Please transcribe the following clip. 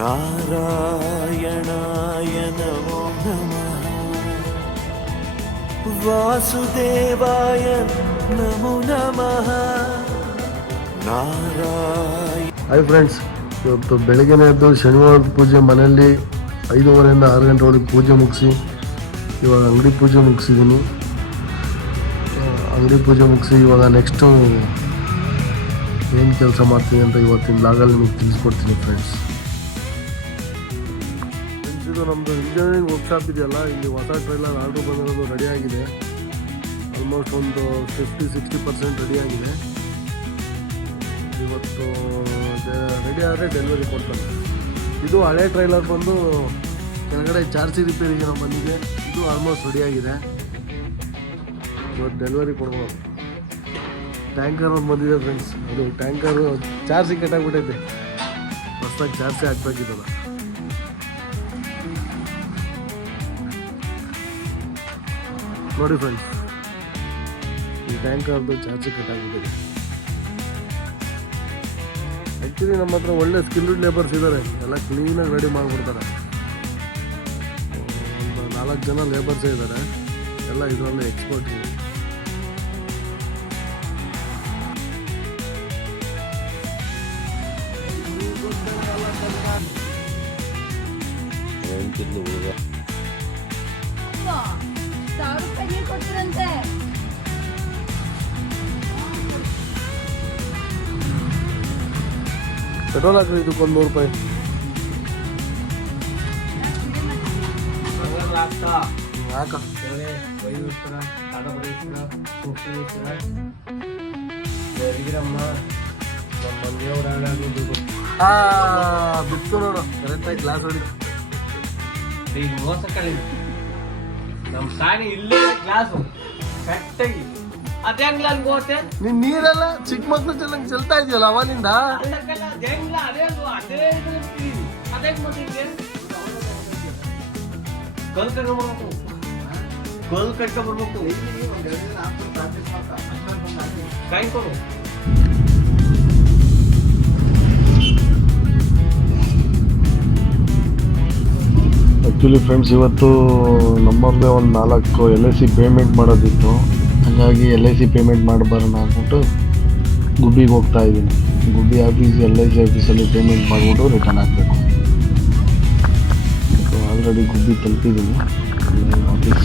ನಾರಾಯಣಾಯ ನಮೋ ನಮಃ ವಾಸುದೇವಾಯ ನಮೋ ನಮಃ ನಾರಾಯಣ. ಹಾಯ್ ಫ್ರೆಂಡ್ಸ್, ಇವತ್ತು ಬೆಳಗ್ಗೆನೇ ಎದ್ದು ಶನಿವಾರದ ಪೂಜೆ ಮನೆಯಲ್ಲಿ 5:30 6 ಗಂಟೆವರೆಗೆ ಪೂಜೆ ಮುಗಿಸಿ ಇವಾಗ ಅಂಗಡಿ ಪೂಜೆ ಮುಗಿಸಿದ್ದೀನಿ. ಅಂಗಡಿ ಪೂಜೆ ಮುಗಿಸಿ ಇವಾಗ ನೆಕ್ಸ್ಟು ಏನು ಕೆಲಸ ಮಾಡ್ತೀನಿ ಅಂತ ಇವತ್ತಿನ ಲಾಗಲ್ಲಿ ನಿಮಗೆ ತಿಳಿಸ್ಕೊಡ್ತೀನಿ ಫ್ರೆಂಡ್ಸ್. ಇದು ನಮ್ಮದು ಇಂಜಿನಿಯರಿಂಗ್ ವರ್ಕ್ಶಾಪ್ ಇದೆಯಲ್ಲ, ಇಲ್ಲಿ ಹೊಸ ಟ್ರೈಲರ್ ಆರ್ಡ್ರ್ ಬಂದಿರೋದು ರೆಡಿಯಾಗಿದೆ. ಆಲ್ಮೋಸ್ಟ್ ಒಂದು 50-60% ರೆಡಿಯಾಗಿದೆ. ಇವತ್ತು ರೆಡಿ ಆದರೆ ಡೆಲಿವರಿ ಕೊಡ್ತಾರೆ. ಇದು ಹಳೆ ಟ್ರೈಲರ್ ಬಂದು ಕೆಳಗಡೆ ಚಾರ್ಜಿ ರಿಪೇರಿಗೆ ಬಂದಿದೆ. ಇದು ಆಲ್ಮೋಸ್ಟ್ ರೆಡಿಯಾಗಿದೆ. ಇವತ್ತು ಡೆಲಿವರಿ ಕೊಡ್ಬೋದು. ಟ್ಯಾಂಕರ್ ಒಂದು ಬಂದಿದೆ ಫ್ರೆಂಡ್ಸ್. ಅದು ಟ್ಯಾಂಕರು ಚಾರ್ಜಿ ಕೆಟ್ಟಾಗ್ಬಿಟ್ಟೈತೆ, ಹೊಸದಾಗಿ ಚಾರ್ಜಿ ಹಾಕ್ಬೇಕಿದ್ದಲ್ಲ. ನೋಡಿ ಫ್ರೆಂಡ್ಸ್, ಈ ಟ್ಯಾಂಕರ್ದು ಚಾರ್ಜಿ ಕೆಟ್ಟಾಗ್ಬಿಟ್ಟಿದೆ. ಆ್ಯಕ್ಚುಲಿ ನಮ್ಮ ಹತ್ರ ಒಳ್ಳೆ ಸ್ಕಿಲ್ಡ್ ಲೇಬರ್ಸ್ ಇದ್ದಾರೆ, ಎಲ್ಲ ಕ್ಲೀನಾಗಿ ರೆಡಿ ಮಾಡಿಬಿಡ್ತಾರೆ. ಒಂದು 4 ಜನ ಲೇಬರ್ಸೇ ಇದ್ದಾರೆ, ಎಲ್ಲ ಇದರಲ್ಲಿ ಎಕ್ಸ್ಪರ್ಟ್ ಇದೆ. ಪೆಟ್ರೋಲ್ ಹಾಕ್ರಿ, ಇದಕ್ಕೊಂದು 100 ರೂಪಾಯಿ. ಯಾಕ ಬಿತ್ತು ನೋಡು, ಕರೆಕ್ಟಾಗಿ ಗ್ಲಾಸ್ ಹೊಡಿ. ಮೋಸ ಕಡೆ ನಮ್ಮ ಸಾಣಿ ಇಲ್ಲೇ ಗ್ಲಾಸು ಕರೆಕ್ಟಾಗಿ ಅದೇಂಗ್ಲ ಅನ್ಕೋತೆ. ನೀನ್ ನೀರೆಲ್ಲ ಚಿಕ್ಕ ಮಕ್ಳು ಚೆಲ್ಲಂಗ್ ಚೆಲ್ತಾ ಇದೆಯಲ್ಲ ಅವನಿಂದ. ಕಲ್ ಕಟ್ಕ ಬರ್ಬೇಕು, ಕಲ್ ಕಟ್ಕ ಬರ್ಬೇಕು. ಕಾಯಿನ್ ಕೊಡು. ಆ್ಯಕ್ಚುಲಿ ಫ್ರೆಂಡ್ಸ್, ಇವತ್ತು ನಮ್ಮಲ್ಲೇ ಒಂದು 4 LIC ಪೇಮೆಂಟ್ ಮಾಡೋದಿತ್ತು. ಹಾಗಾಗಿ LIC ಪೇಮೆಂಟ್ ಮಾಡಬಾರಣ ಅಂದ್ಬಿಟ್ಟು ಗುಬ್ಬಿಗೆ ಹೋಗ್ತಾ ಇದ್ದೀನಿ. ಗುಬ್ಬಿ ಆಫೀಸ್ LIC ಆಫೀಸಲ್ಲಿ ಪೇಮೆಂಟ್ ಮಾಡಿಬಿಟ್ಟು ರಿಟರ್ನ್ ಆಗಬೇಕು. ಆಲ್ರೆಡಿ ಗುಬ್ಬಿ ತಲುಪಿದ್ದೀನಿ ಆಫೀಸ್.